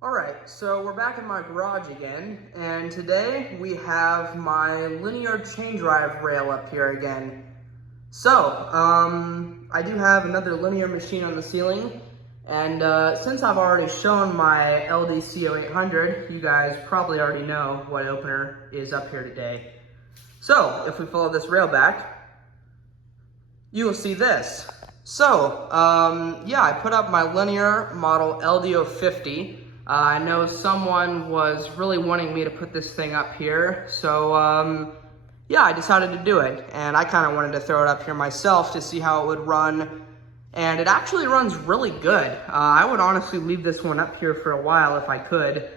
Alright, so we're back in my garage again, and today we have my linear chain drive rail up here again. So, I do have another linear machine on the ceiling, and since I've already shown my LDCO50, you guys probably already know what opener is up here today. So, if we follow this rail back, you will see this. So, yeah, I put up my linear model LDO50. I know someone was really wanting me to put this thing up here, so yeah, I decided to do it. And I kind of wanted to throw it up here myself to see how it would run. And it actually runs really good. I would honestly leave this one up here for a while if I could.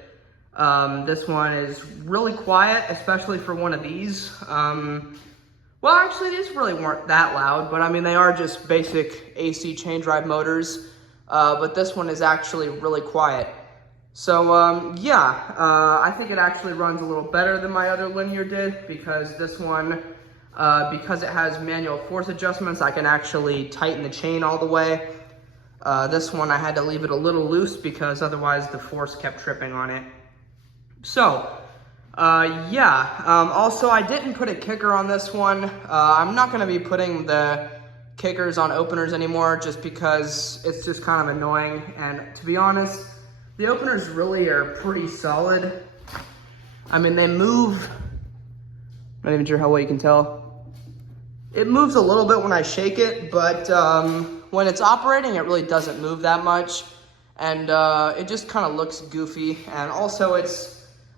This one is really quiet, especially for one of these. Well, actually, these really weren't that loud, but I mean, they are just basic AC chain drive motors. But this one is actually really quiet. So, yeah, I think it actually runs a little better than my other linear did, because this one, because it has manual force adjustments, I can actually tighten the chain all the way. This one, I had to leave it a little loose because otherwise the force kept tripping on it. So, yeah, also I didn't put a kicker on this one. I'm not going to be putting the kickers on openers anymore just because it's just kind of annoying, and to be honest, the openers really are pretty solid. I mean, they move, not even sure how well you can tell. It moves a little bit when I shake it, but when it's operating, it really doesn't move that much. And it just kind of looks goofy. And also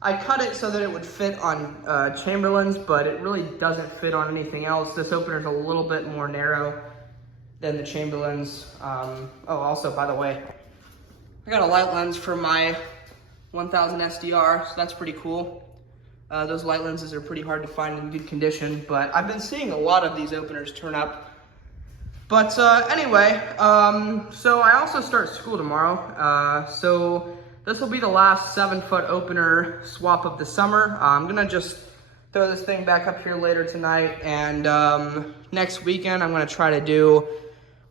I cut it so that it would fit on Chamberlain's, but it really doesn't fit on anything else. This opener's a little bit more narrow than the Chamberlain's. Oh, also, by the way, I got a light lens for my 1000 SDR, so that's pretty cool. Those light lenses are pretty hard to find in good condition, but I've been seeing a lot of these openers turn up. But anyway, so I also start school tomorrow. So this will be the last 7-foot opener swap of the summer. I'm gonna just throw this thing back up here later tonight, and next weekend I'm gonna try to do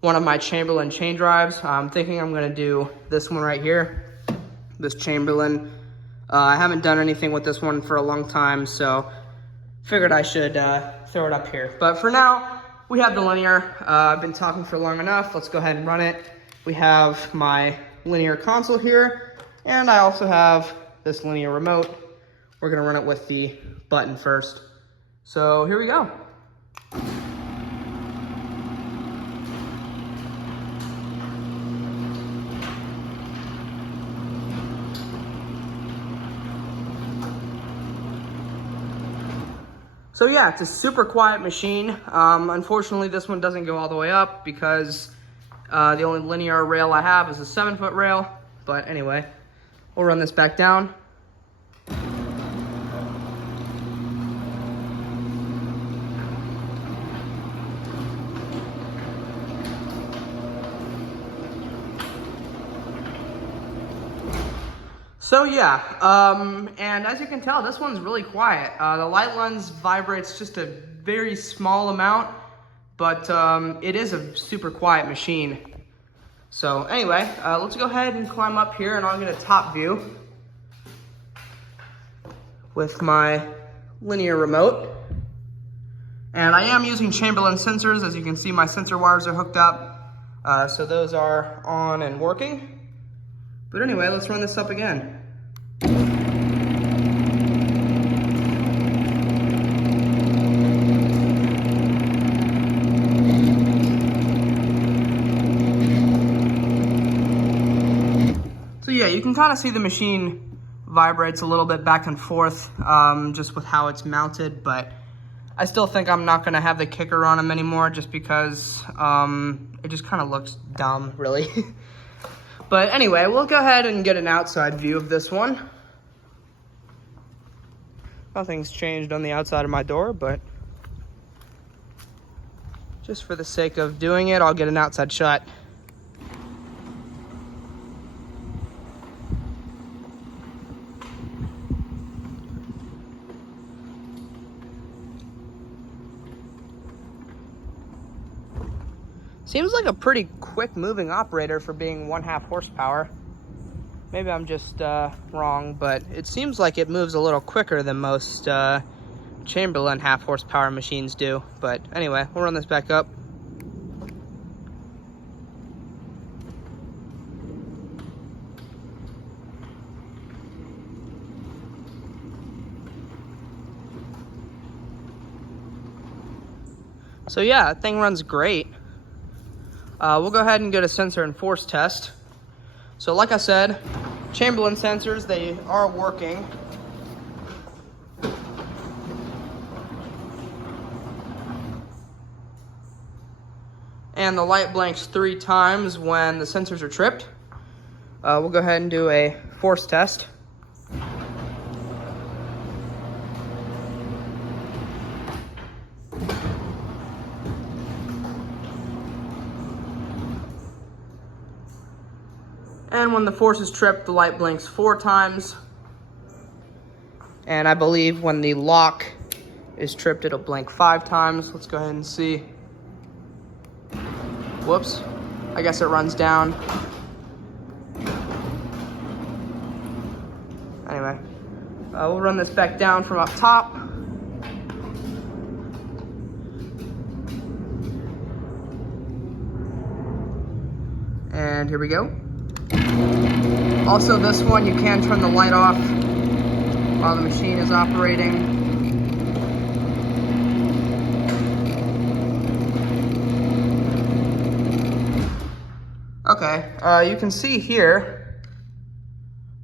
one of my Chamberlain chain drives. I'm thinking I'm gonna do this one right here, this Chamberlain. I haven't done anything with this one for a long time, so figured I should throw it up here. But for now, we have the linear. I've been talking for long enough. Let's go ahead and run it. We have my linear console here, and I also have this linear remote. We're gonna run it with the button first. So here we go. So yeah, it's a super quiet machine. Unfortunately, this one doesn't go all the way up because the only linear rail I have is a 7-foot rail. But anyway, we'll run this back down. So yeah, and as you can tell, this one's really quiet. The light lens vibrates just a very small amount, but it is a super quiet machine. So anyway, let's go ahead and climb up here and I'll get a top view with my linear remote. And I am using Chamberlain sensors. As you can see, my sensor wires are hooked up. So those are on and working. But anyway, let's run this up again. So yeah, you can kind of see the machine vibrates a little bit back and forth just with how it's mounted, but I still think I'm not going to have the kicker on them anymore just because it just kind of looks dumb, really. But anyway, we'll go ahead and get an outside view of this one. Nothing's changed on the outside of my door, but just for the sake of doing it, I'll get an outside shot. Seems like a pretty quick moving operator for being 1/2 horsepower. Maybe I'm just wrong, but it seems like it moves a little quicker than most Chamberlain half horsepower machines do. But anyway, we'll run this back up. So yeah, that thing runs great. We'll go ahead and get a sensor and force test. So like I said, Chamberlain sensors, they are working. And the light blinks 3 times when the sensors are tripped. We'll go ahead and do a force test. And when the force is tripped, the light blinks 4 times. And I believe when the lock is tripped, it'll blink 5 times. Let's go ahead and see. Whoops. I guess it runs down. Anyway, we'll run this back down from up top. And here we go. Also, this one, you can turn the light off while the machine is operating. Okay, you can see here,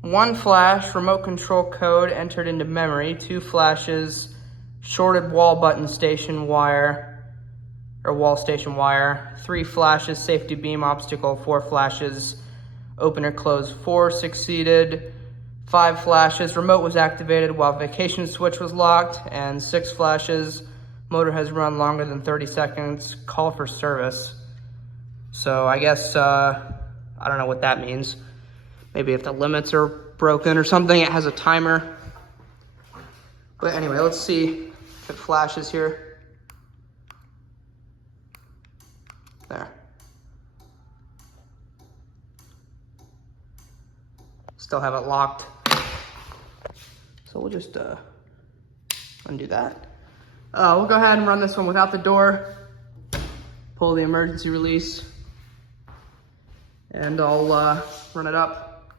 1 flash, remote control code entered into memory, 2 flashes, shorted wall button station wire, or wall station wire, 3 flashes, safety beam obstacle, 4 flashes, opener closed 4 succeeded, 5 flashes, remote was activated while vacation switch was locked, and 6 flashes, motor has run longer than 30 seconds, call for service. So I guess, I don't know what that means. Maybe if the limits are broken or something, it has a timer. But anyway, let's see if it flashes here. There. Still have it locked. So we'll just undo that. We'll go ahead and run this one without the door. Pull the emergency release. And I'll run it up.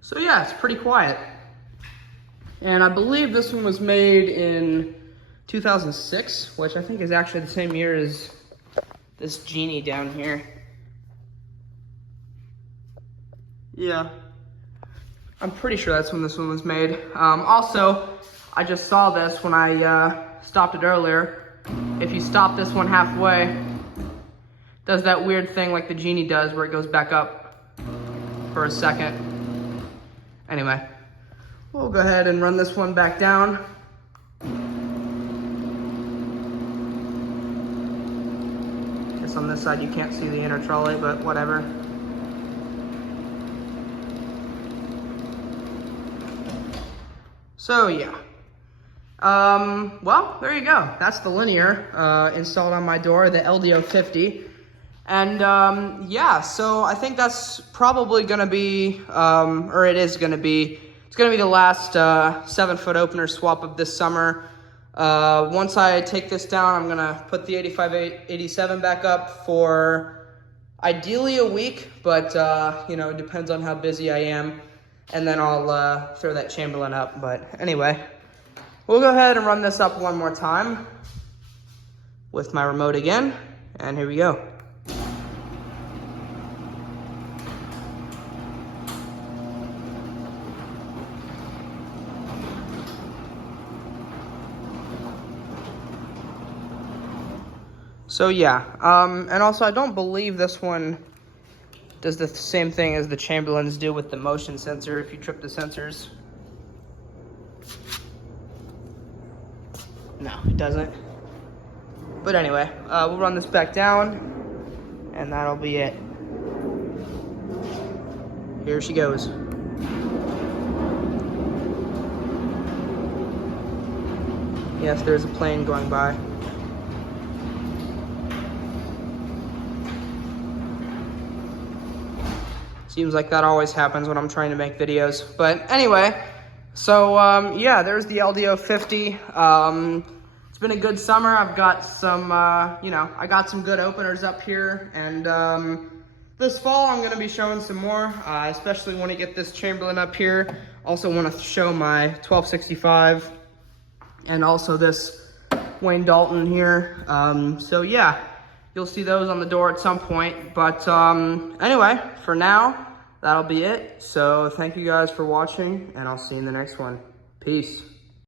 So yeah, it's pretty quiet. And I believe this one was made in 2006, which I think is actually the same year as this Genie down here. Yeah. I'm pretty sure that's when this one was made. Also, I just saw this when I stopped it earlier. If you stop this one halfway, it does that weird thing like the Genie does where it goes back up for a second. Anyway, we'll go ahead and run this one back down. Guess on this side you can't see the inner trolley, but whatever. So yeah, well, there you go. That's the Linear installed on my door, the LDO50. And yeah, so I think that's probably gonna be, or it is gonna be, it's gonna be the last 7-foot opener swap of this summer. Once I take this down, I'm gonna put the 8587 back up for ideally a week, but you know, it depends on how busy I am. And then I'll throw that Chamberlain up. But anyway, we'll go ahead and run this up one more time with my remote again. And here we go. So yeah, and also I don't believe this one does the same thing as the Chamberlains do with the motion sensor if you trip the sensors. No, it doesn't. But anyway, we'll run this back down, and that'll be it. Here she goes. Yes, there's a plane going by. Seems like that always happens when I'm trying to make videos. But anyway, so yeah, there's the LDO50. It's been a good summer. I've got some, I got some good openers up here. And this fall, I'm going to be showing some more, especially when I get this Chamberlain up here. Also want to show my 1265 and also this Wayne Dalton here. So yeah, you'll see those on the door at some point. But anyway, for now, that'll be it. So thank you guys for watching, and I'll see you in the next one. Peace.